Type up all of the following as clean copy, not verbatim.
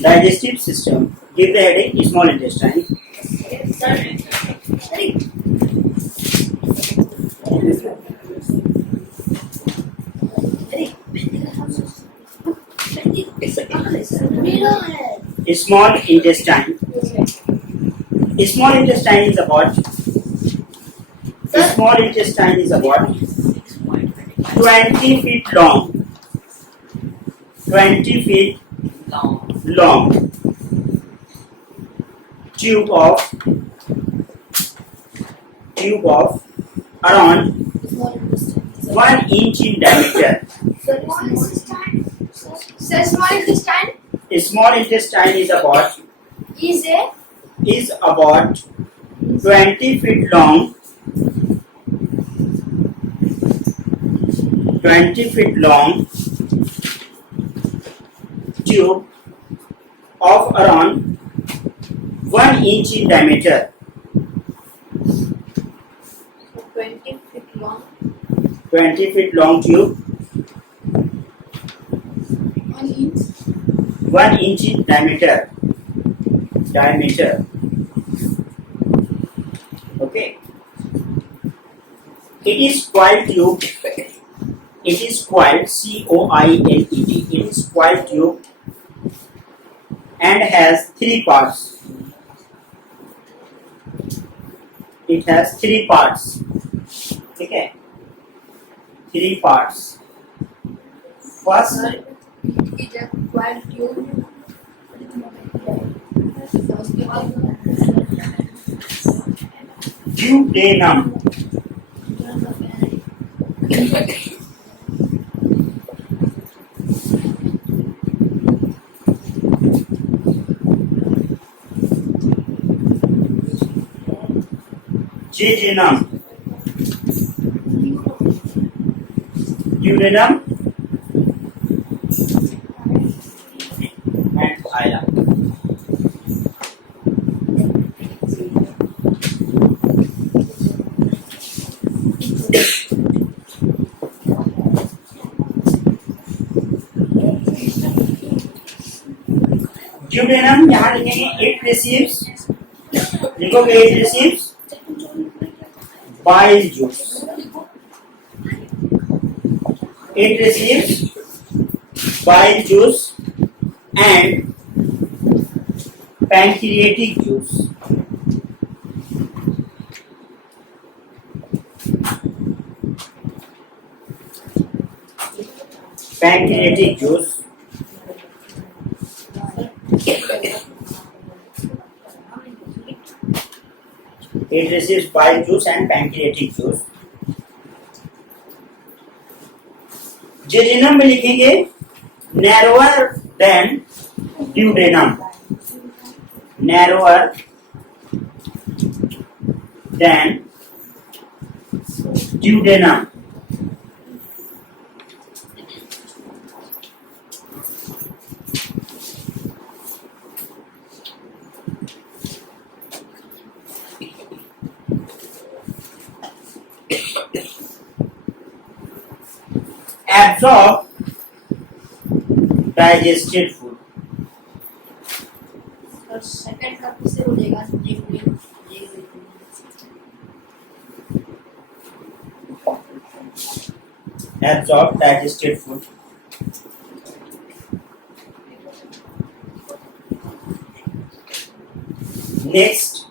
Digestive system. Give the heading small intestine. Small intestine. Small intestine is about. Small intestine is about 20 feet long. 20 feet long. Tube of around 1 inch in diameter. Small intestine is about 20 feet long. 20 feet long tube of around 1 inch in diameter. 20 feet long. 20 feet long tube. 1 inch. 1 inch in diameter. Okay. It is coiled tube. It is coiled, C-O-I-L-E-D. It is coiled tube and has 3 parts. It has 3 parts. Okay. 3 parts. First, Is a coiled tube. duodenum. Jejunum. Duodenum and ileum. Duodenum यहाँ लिखेंगे it receives, लिखोगे it receives bile juice. It receives bile juice and pancreatic juice. Pancreatic juice. It receives bile juice and pancreatic juice. Jejunum में लिखेंगे narrower than duodenum. Narrower than duodenum. Absorb digested food. Second का किससे हो जाएगा? Absorb digested food. Next,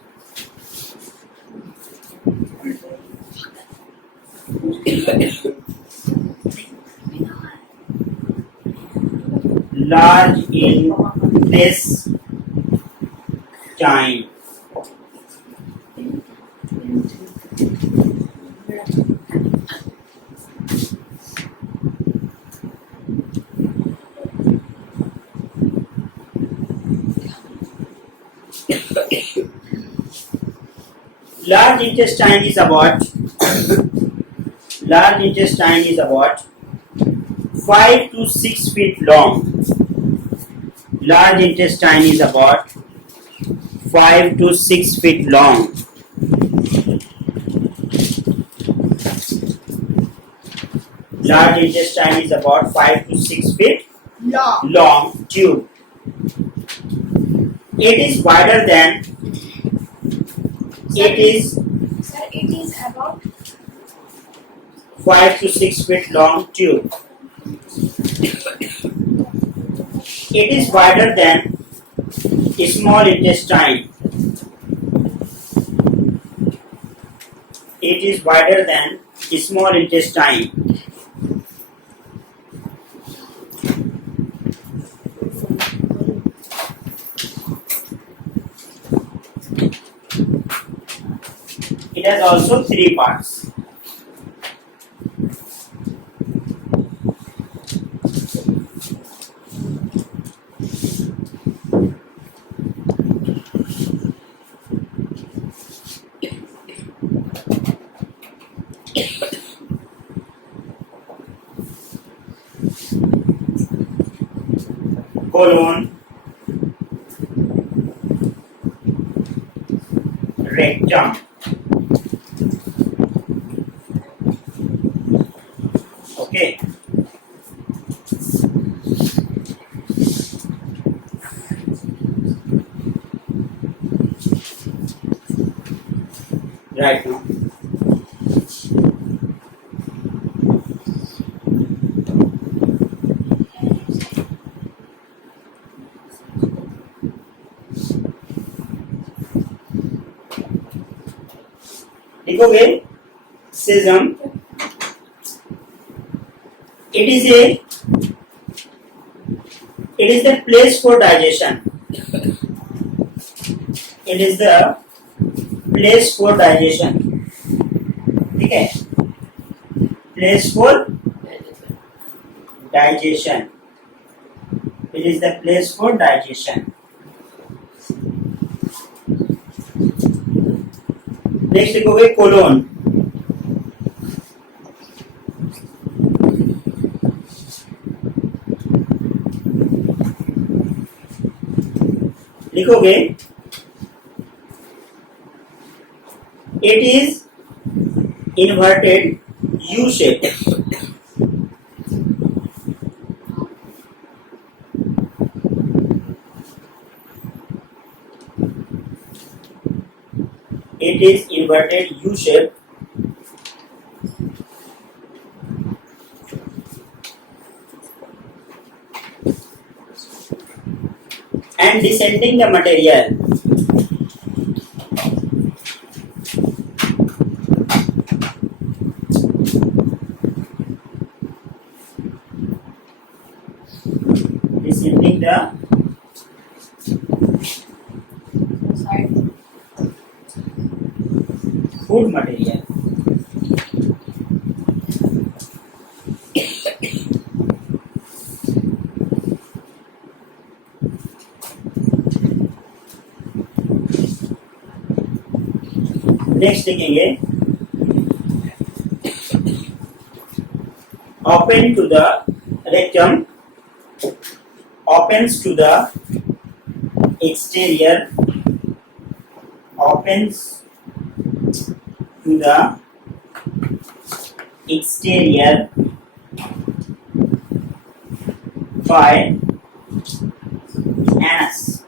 large intestine. Large intestine is about 5 to 6 feet long. Large intestine is about 5 to 6 feet long. Large intestine is about 5 to 6 feet long tube. It is wider than. It is Sir, it is about 5 to 6 feet long tube. It is wider than small intestine. It is wider than small intestine. It has also 3 parts. Colon, rectum. Okay. Right now. लिखोगे Sejm. It is the place for digestion. It is the place for digestion. ठीक है, place for digestion. It is the place for digestion. Next लिखोगे colon. लिखोगे it is inverted U shape. It is inverted U shape. And descending the material. Descending the side. food material. Next लिखेंगे open to the rectum, opens to the exterior, opens to the exterior by anus.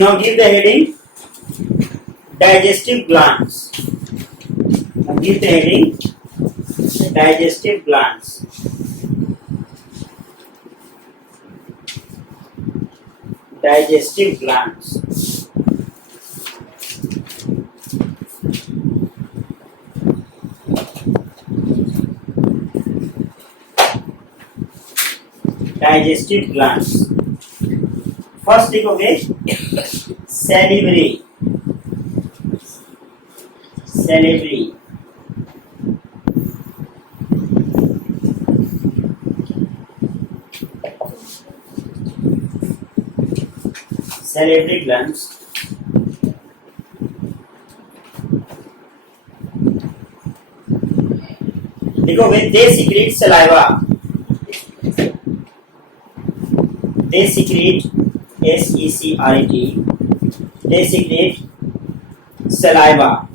Now give the heading digestive glands. Now give the heading digestive glands. Digestive glands. Digestive glands. First लिखोगे salivary. Salivary. Salivary glands. देखो when they secrete saliva, they secrete SECRET, they secrete saliva,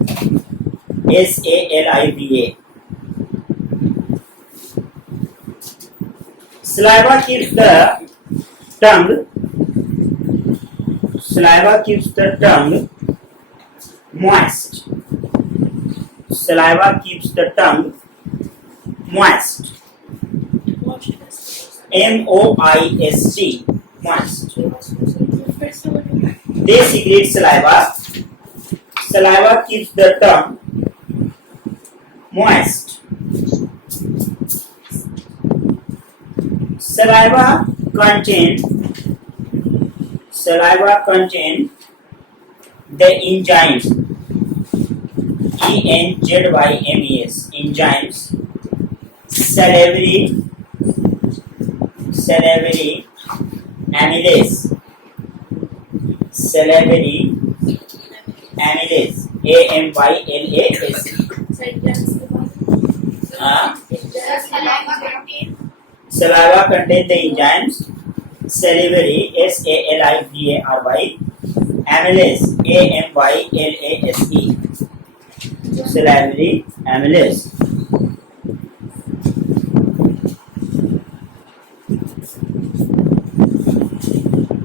SALIVA. Saliva keeps the tongue moist. Saliva keeps the tongue moist. MOIST, moist. They secrete saliva. Saliva keeps the tongue moist. Saliva contain the enzymes, ENZYMES, enzymes, salivary amylase, AMYLASE. Saliva contain the enzymes salivary, SALIVARY, amylase, AMYLASE, salivary amylase.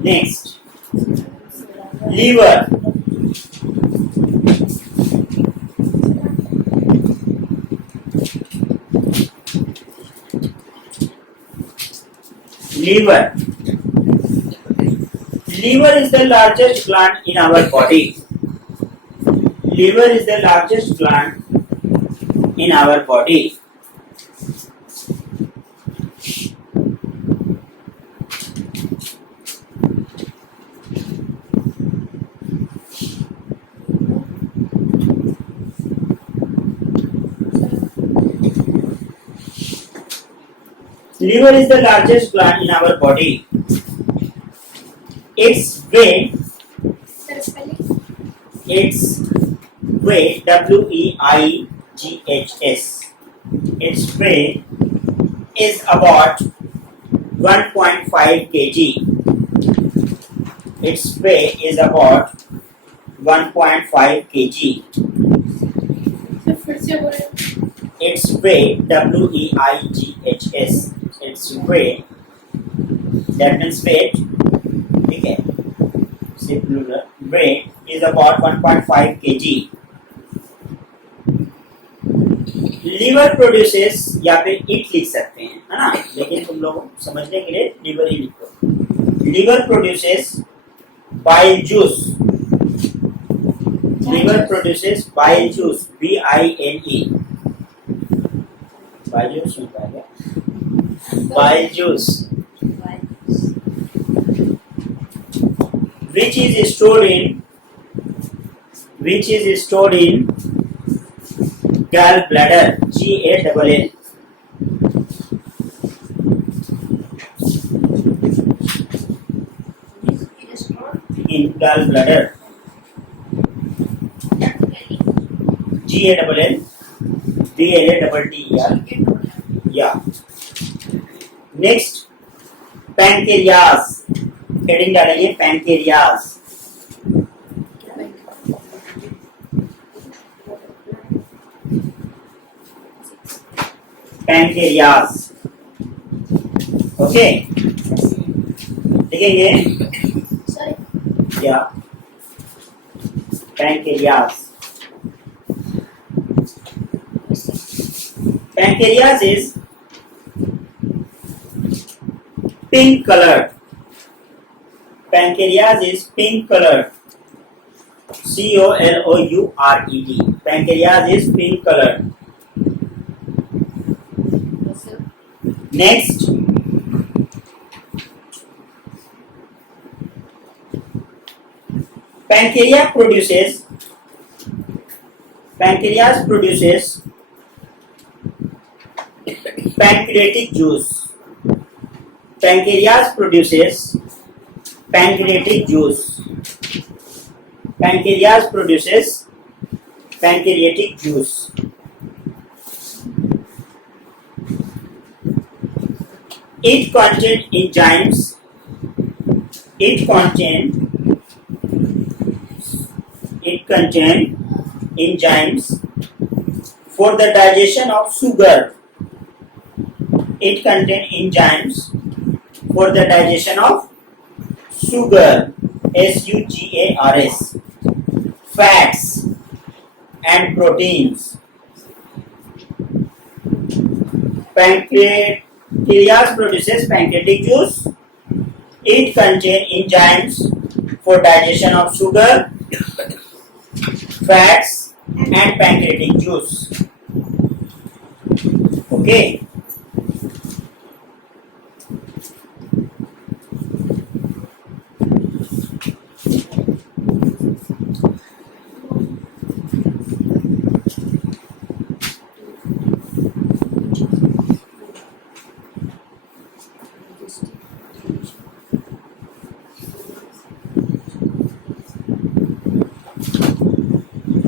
Next, liver. Liver is the largest gland in our body. Liver is the largest gland in our body. Liver is the largest gland in our body. Its weight, WEIGHS. Its weight is about 1.5 kg. Its weight is about 1.5 kg. Its weight, WEIGHS. Its weight, that means weight, okay. Weight is about 1.5 kg. Liver produces, या फिर it लिख सकते हैं, है ना, लेकिन तुम लोग समझने के लिए लिवर ही लिखो. Liver produces bile juice. Liver produces bile juice, BILE. Bile juice सुनता है क्या? Bile juice, which is stored in gallbladder, GALL. In gallbladder, GALL, BLADDER. Yeah. Next, pancreas. Heading डालेंगे pancreas. Pancreas. ओके, लिखेंगे या pancreas. Pancreas is pink colored. Pancreas is pink colored. COLOURED. Pancreas is pink colored. Next, pancreas produces pancreatic juice. Pancreas produces pancreatic juice. Pancreas produces pancreatic juice. It contains enzymes. It contains enzymes for the digestion of sugar. It contains enzymes for the digestion of sugar. SUGARS. Fats and proteins. Pancreas produces pancreatic juice. It contains enzymes for digestion of sugar, fats and pancreatic juice. Okay.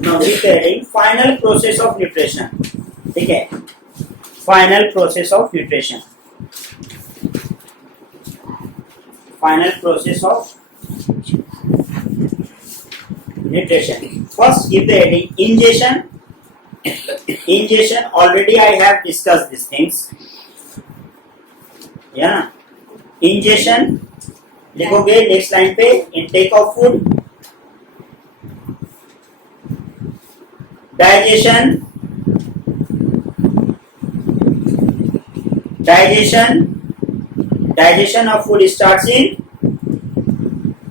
Now we are final process of nutrition. ठीक है, final process of nutrition. Final process of nutrition. First, give the heading ingestion. Ingestion. Already I have discussed these things. Yeah. Ingestion. लिखोगे next line पे intake of food. Digestion. Digestion of food starts in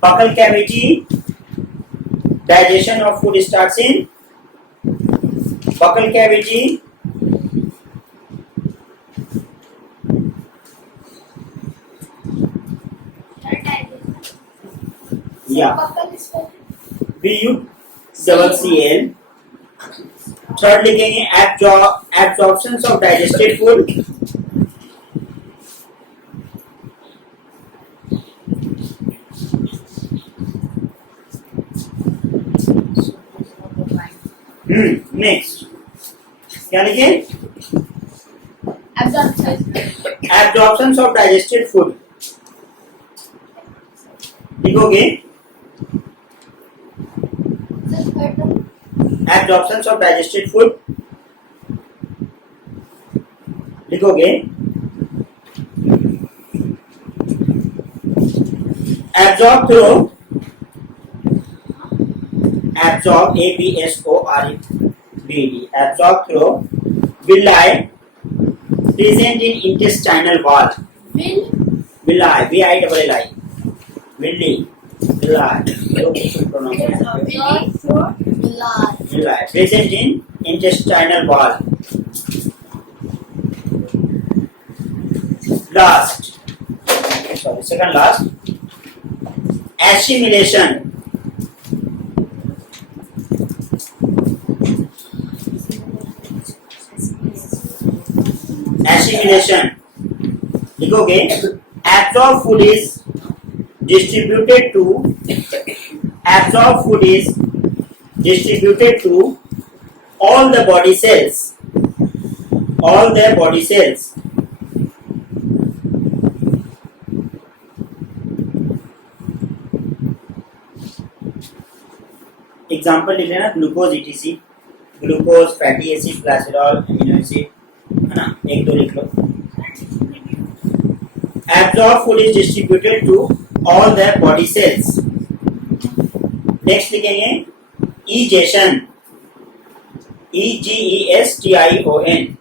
buccal cavity. Digestion of food starts in buccal cavity. Yeah. BUCCL. Third लिखेंगे absorptions of digested food. Next क्या लिखे? Absorptions of digested food. लिखोगे absorptions of digested food. लिखोगे absorb through absorb ABSORBD absorb through villi present in intestinal wall. Villi VILLI villi villi present in intestinal wall. Last, sorry, second last, assimilation. Assimilation. लिखोगे absorbed food is distributed to all the body cells. Example लिख लेना glucose ETC, glucose, fatty acid, glycerol, amino acid, है ना, एक दो लिख लो. Absorbed food is distributed to all the body cells. Next लिखेंगे egestion. EGESTION.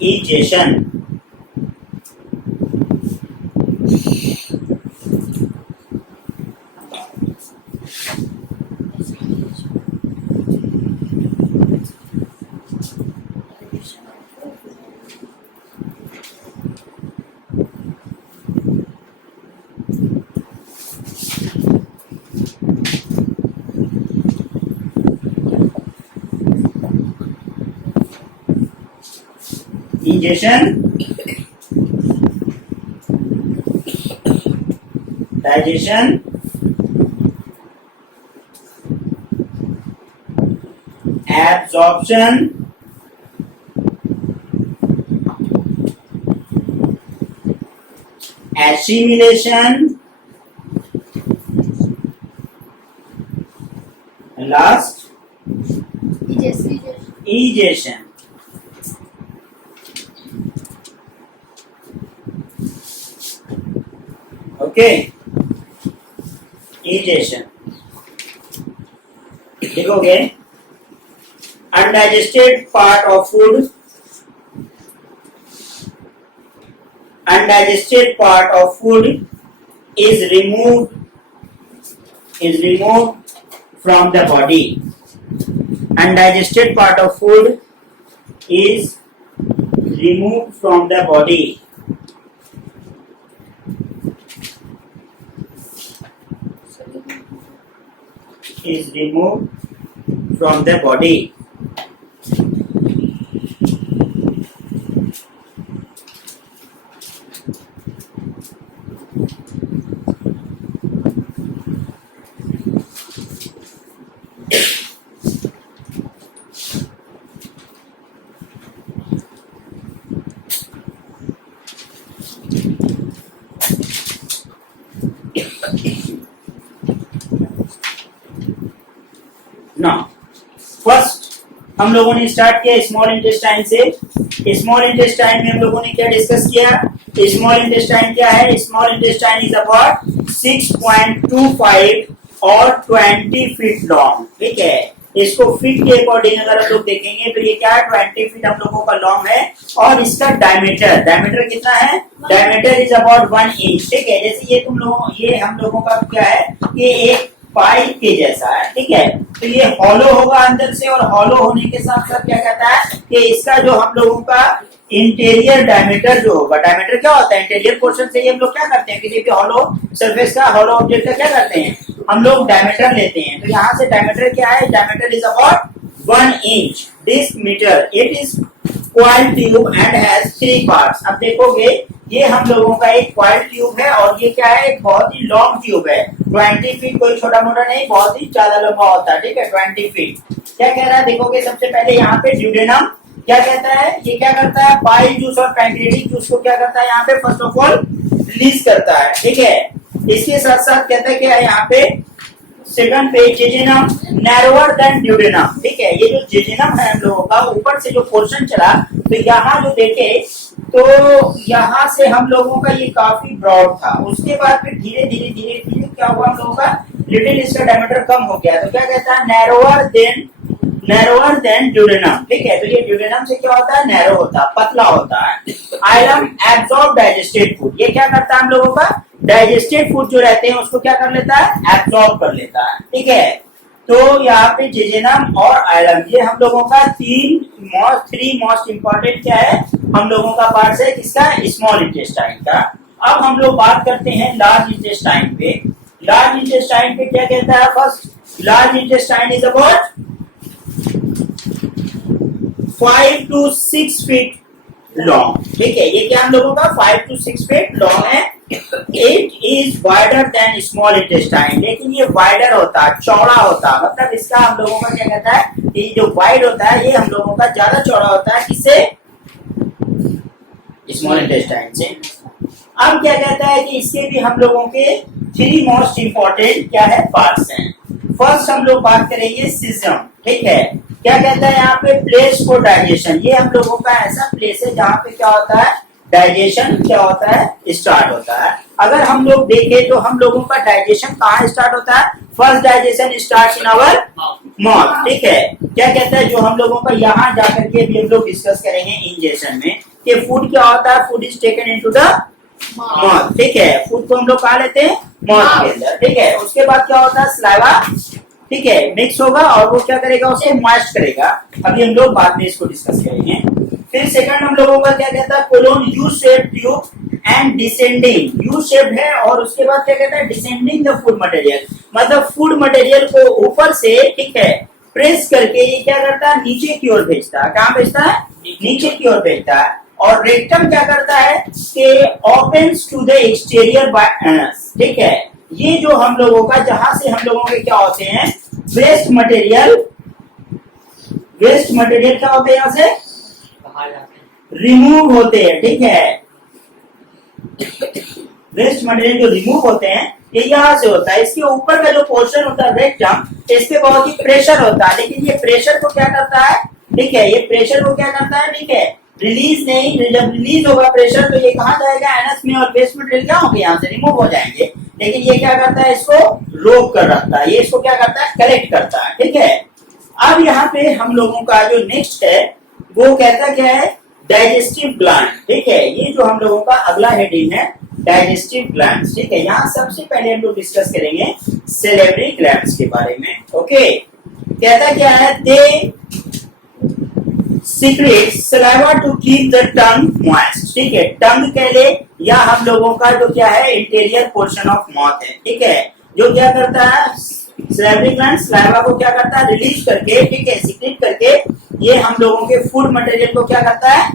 Egestion. Digestion, absorption, assimilation, and last egestion. Okay, egestion. लिखोगे undigested part of food, undigested part of food is removed from the body. Undigested part of food is removed from the body. Is removed from the body. Now, first हम लोगों ने start किया small intestine से। Small intestine में हम लोगों ने क्या डिस्कस किया? स्मॉल इंटेस्टाइन क्या है? स्मॉल इंटेस्टाइन इज अबाउट 6.25 और 20 फीट लॉन्ग। ठीक है, इसको फीट के अकॉर्डिंग अगर हम लोग देखेंगे तो ये क्या है? 20 फीट हम लोगों का लॉन्ग है। और इसका डायमीटर कितना है? Diameter is about 1 inch. ठीक है, जैसे ये हम लोगों का क्या है? ये एक पाइप के जैसा है। ठीक है, तो ये हॉलो होगा अंदर से, और हॉलो होने के साथ साथ क्या कहता है कि इसका जो हम लोगों का इंटीरियर डायमीटर जो होगा, डायमीटर क्या होता है? इंटीरियर पोर्शन से ही हम लोग क्या करते हैं? किसी भी हॉलो सरफेस का, हॉलो ऑब्जेक्ट का क्या करते हैं? हम लोग डायमीटर लेते हैं। तो यहाँ से डायमीटर क्या है? Diameter is about 1 inch. This metre it is coil tube and has 3 parts. अब देखोगे ये हम लोगों का एक क्वाइल ट्यूब है, और ये क्या है? एक बहुत ही लॉन्ग ट्यूब है। 20 फीट कोई छोटा मोटा नहीं, बहुत ही ज्यादा लंबा होता है। ठीक है, 20 फीट। क्या कह रहा है? देखोगे सबसे पहले यहाँ पे ड्यूडेनम क्या कहता है? ये क्या करता है? बाइल जूस और पैंक्रियाटिक जूस को क्या करता है? यहाँ पे फर्स्ट ऑफ ऑल रिलीज करता है। ठीक है, इसके साथ साथ कहता है क्या यहाँ पे? सेकंड पे जेजेनम नैरोअर देन ड्यूडेनम। ठीक है, ये जो जेजेनम है हम लोगों का, ऊपर से जो पोर्शन चला, तो यहाँ जो देखे तो यहाँ से हम लोगों का ये काफी ब्रॉड था। उसके बाद फिर धीरे धीरे क्या हुआ? हम लोगों का लिटिल इसका डायमीटर कम हो गया। तो क्या कहता है? Narrower than duodenum. ठीक है, तो ये ड्यूडेनम से क्या होता है? नैरो होता है, पतला होता है। आइलम एब्सॉर्ब डाइजेस्टेड फूड। ये क्या करता है? हम लोगों का डाइजेस्टेड फूड जो रहते हैं उसको क्या कर लेता है? एब्सॉर्ब कर लेता है। ठीक है, तो यहाँ पे जेजेनम और आइलम ये हम लोगों का 3 मोस्ट इंपॉर्टेंट क्या है? हम लोगों का पार्ट है किसका? स्मॉल इंटेस्टाइन का। अब हम लोग बात करते हैं लार्ज इंटेस्टाइन पे। लार्ज इंटेस्टाइन पे क्या कहता है? First, large intestine is about 5 to 6 feet long. ठीक है, ये क्या हम लोगों का 5 to 6 फीट लॉन्ग है। It is wider than small intestine, लेकिन ये वाइडर होता है, चौड़ा होता है। मतलब इसका हम लोगों का क्या कहता है? ये जो वाइड होता है ये हम लोगों का ज्यादा चौड़ा होता है। किससे? स्मॉल इंटेस्टाइन से। अब क्या कहता है कि इसके भी हम लोगों के 3 मोस्ट इंपॉर्टेंट क्या है? पार्ट्स हैं। फर्स्ट हम लोग बात करेंगे सिस्टम। ठीक है, क्या कहता है यहाँ पे? Place for digestion. ये हम लोगों का ऐसा प्लेस है जहाँ पे क्या होता है? डाइजेशन क्या होता है? स्टार्ट होता है। अगर हम लोग देखें तो हम लोगों का डाइजेशन कहाँ स्टार्ट होता है? First digestion start in our mouth. ठीक है, क्या कहता है? जो हम लोगों का यहाँ जाकर के भी हम लोग डिस्कस करेंगे इंजेक्शन में कि फूड क्या होता है? Food is taken into the mouth. ठीक है, फूड को हम लोग कहाँ लेते हैं? माउथ के अंदर। ठीक है, उसके बाद क्या होता है? सलाइवा ठीक है मिक्स होगा, और वो क्या करेगा? उसको मॉइस्ट करेगा। अभी हम लोग बाद में इसको डिस्कस करेंगे। फिर सेकंड हम लोगों का क्या कहता है? Colon U shape tube and descending. U shape है, और उसके बाद क्या कहता है? Descending the food material. मतलब फूड मटेरियल को ऊपर से ठीक है प्रेस करके ये क्या करता है? नीचे की ओर भेजता है। कहाँ भेजता है? नीचे की ओर भेजता है। और रेक्टम क्या करता है कि opens to the exterior by anus. ठीक है, ये जो हम लोगों का जहां से हम लोगों के क्या होते हैं? वेस्ट मटेरियल क्या होते हैं? यहाँ से रिमूव होते हैं। ठीक है, वेस्ट मटेरियल जो रिमूव होते हैं ये यहाँ से होता है। इसके ऊपर का जो पोर्शन होता है रेक्टम, इसके बहुत ही प्रेशर होता है, लेकिन ये प्रेशर को क्या करता है, ठीक है, ये प्रेशर को क्या करता है, ठीक है, रिलीज नहीं, जब रिलीज होगा प्रेशर तो ये कहाँ जाएगा, एनस में, और वेस्ट मटेरियल क्या होंगे यहाँ से रिमूव हो जाएंगे। लेकिन ये क्या करता है, इसको रोक कर रखता है, ये इसको क्या करता है, कलेक्ट करता है, ठीक है। अब यहाँ पे हम लोगों का जो नेक्स्ट है वो कहता क्या है, डाइजेस्टिव ग्लैंड, ठीक है। ये जो हम लोगों का अगला हेडिंग है डाइजेस्टिव ग्लैंड्स, ठीक है। यहाँ सबसे पहले हम लोग डिस्कस करेंगे सेलेवरी ग्लैंड्स के बारे में, ओके। कहता क्या है, they secrete saliva to keep the tongue moist, ठीक है। टंग कह ले या हम लोगों का जो क्या है इंटीरियर पोर्शन ऑफ माउथ है, ठीक है, जो क्या करता है, सलाइवरी ग्लैंड सलाइवा को क्या करता है, रिलीज करके, ठीक है, सीक्रेट करके ये हम लोगों के फूड मटेरियल को क्या करता है,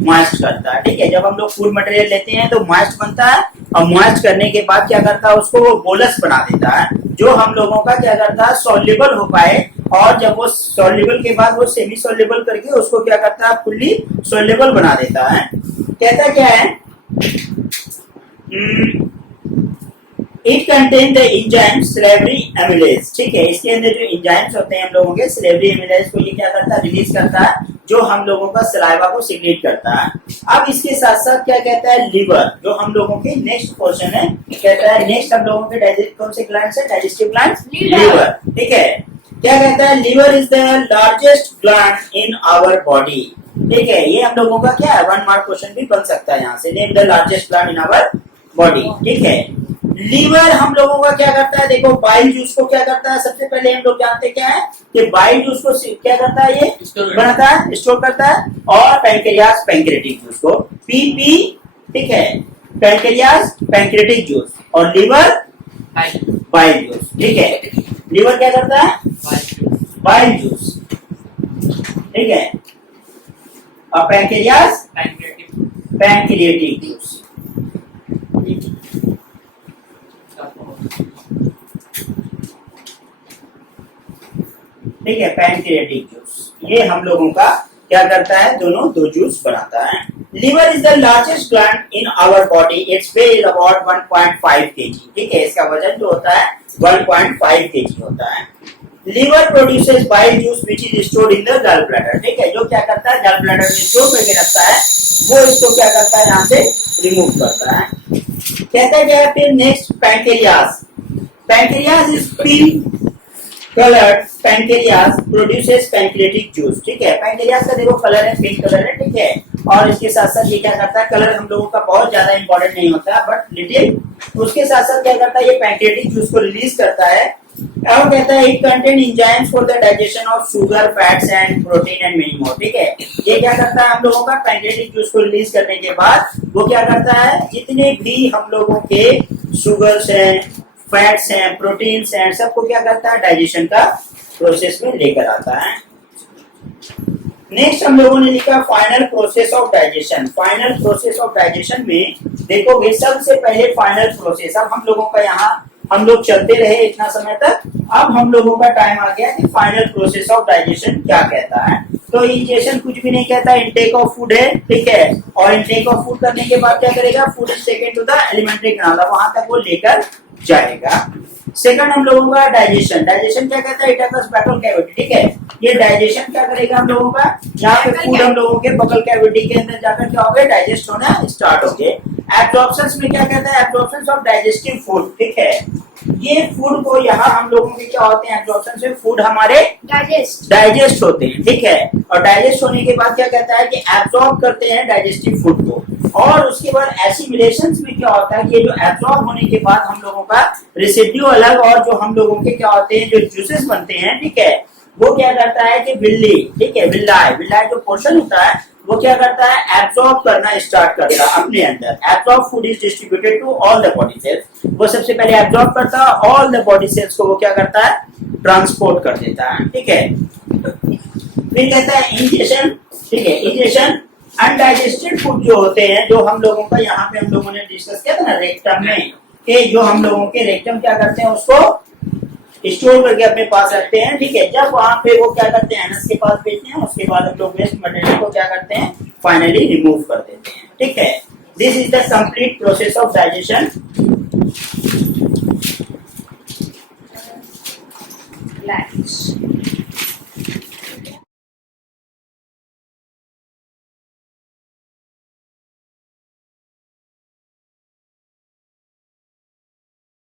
मॉइस्ट करता है, ठीक है। जब हम लोग फूड मटेरियल लेते हैं तो मॉइस्ट बनता है, और मॉइस्ट करने के बाद क्या करता है, उसको वो बोलस बना देता है, जो हम लोगों का क्या करता है, सॉल्युबल हो पाए। और जब वो सॉल्युबल के बाद वो सेमी सॉल्युबल करके उसको क्या करता है, फुल्ली सॉल्युबल बना देता है। कहता क्या है, it contain the enzyme salivary amylase, ठीक है। इसके अंदर जो एंजाइम्स होते हैं हम लोगों के सलेवरी एमिलेज को ये क्या करता है, रिलीज करता है, जो हम लोगों का सलाइवा को सीक्रेट करता है। अब इसके साथ साथ क्या कहता है, लीवर, जो हम लोगों के नेक्स्ट पोर्शन है, कहता है नेक्स्ट हम लोगों के डाइजेस्ट कौन से ग्लैंड है, डाइजेस्टिव ग्लैंड, लीवर, ठीक है। क्या कहता है, liver is the largest gland in our body, ठीक है। ये हम लोगों का क्या है, 1 मार्क क्वेश्चन भी बन सकता है यहाँ से, name the largest gland in our body, ठीक है। लीवर हम लोगों का क्या करता है, देखो बाइल जूस को क्या करता है, सबसे पहले हम लोग जानते क्या है कि बाइल जूस को क्या करता है, ये बनाता है, स्टोर करता है। और पैंक्रियास पैंक्रेटिक जूस को पीपी, ठीक है, पैंक्रियास पैंक्रेटिक जूस, और लीवर बाइल जूस, ठीक है। लीवर क्या करता है, बाइल जूस, ठीक है, और पैंक्रियास पैंक्रियाटिक जूस, ठीक है, पैंक्रियाटिक जूस। ये हम लोगों का क्या करता है, दोनों दो जूस बनाता है। Liver is the largest gland in our body, its weight is about 1.5 kg, ठीक है। इसका वजन जो होता है 1.5 kg होता है। Liver produces bile juice which is stored in the gall bladder, ठीक है, जो क्या करता है, गॉल ब्लैडर में स्टोर करके रखता है, वो इसको क्या करता है, यहाँ से रिमूव करता है। कहता है क्या, फिर next pancreas, pancreas is pink coloured, pancreas produces pancreatic juice, ठीक है। पैंक्रियास का देखो कलर है, पिंक कलर है, ठीक है। और इसके साथ साथ ये क्या करता है, कलर हम लोगों का बहुत ज्यादा इंपॉर्टेंट नहीं होता है, बट लिटिल, उसके साथ साथ क्या करता है, ये पैंक्रियाटिक जूस को रिलीज करता है। और कहता है it contain enzymes for the digestion of sugar, fats and protein and many more, ठीक है। ये क्या करता है, हम लोगों का पैंक्रियाटिक जूस को रिलीज करने के बाद वो क्या करता है, जितने भी हम लोगों के शुगर्स हैं, फैट्स हैं, प्रोटीन्स हैं, सबको क्या करता है, डाइजेशन का प्रोसेस में लेकर आता है। नेक्स्ट हम लोगों ने लिखा final process of digestion. Final process of digestion में देखोगे सबसे पहले फाइनल प्रोसेस, अब हम लोगों का यहाँ हम लोग चलते रहे इतना समय तक, अब हम लोगों का टाइम आ गया कि फाइनल प्रोसेस ऑफ डाइजेशन क्या कहता है। तो इनिशिएशन कुछ भी नहीं कहता, इनटेक ऑफ फूड है, ठीक है। और इनटेक ऑफ फूड करने के बाद क्या करेगा, food is taken to the alimentary canal, वहां तक वो लेकर जाएगा। सेकंड हम लोगों का डाइजेशन, डाइजेशन क्या कहता है, इट अकर्स बकल कैविटी, ठीक है। ये डाइजेशन क्या करेगा हम लोगों का, यहाँ पे फूड हम लोगों के बकल कैविटी के अंदर जाकर क्या हो गया, डाइजेस्ट होना स्टार्ट हो गए। एब्जॉर्प्शन में क्या कहता है, एब्जॉर्प्शन ऑफ डाइजेस्टिव फूड, ठीक है। ये फूड को यहाँ हम लोगों के क्या होते हैं, एब्जॉर्प्शन से फूड हमारे डाइजेस्ट होते हैं, ठीक है। और डाइजेस्ट होने के बाद क्या कहता है कि एब्जॉर्ब करते हैं डाइजेस्टिव फूड को, और उसके बाद एसिमिलेशन में क्या होता है कि ये जो एब्जॉर्ब होने के बाद हम लोगों का रेसिड्यू अलग, और जो हम लोगों के क्या होते हैं, जो जूसेस बनते हैं, ठीक है, वो क्या करता है कि बिल्ली, ठीक है, विल्लाई जो पोर्शन होता है वो क्या करता है, एब्जॉर्ब करना स्टार्ट करता है अपने अंदर। Absorb food is distributed to all the body cells, वो सबसे पहले एब्जॉर्ब करता है, ऑल द बॉडी सेल्स को वो क्या करता है, ट्रांसपोर्ट कर देता है, ठीक है। फिर कहता है इंजेशन, ठीक है, इंजेशन अनडाइजेस्टेड फूड जो होते हैं, जो हम लोगों का यहाँ पे हम लोगों ने डिस्कस किया था ना रेक्टम में, कि जो हम लोगों के रेक्टम क्या करते हैं, उसको स्टोर करके अपने पास रखते हैं, ठीक है। जब वहां पे वो क्या करते हैं, एनस के पास भेजते हैं, उसके बाद हम लोग वेस्ट मटेरियल को क्या करते हैं, फाइनली रिमूव कर देते हैं, ठीक है। This is the complete process of digestion. Latch.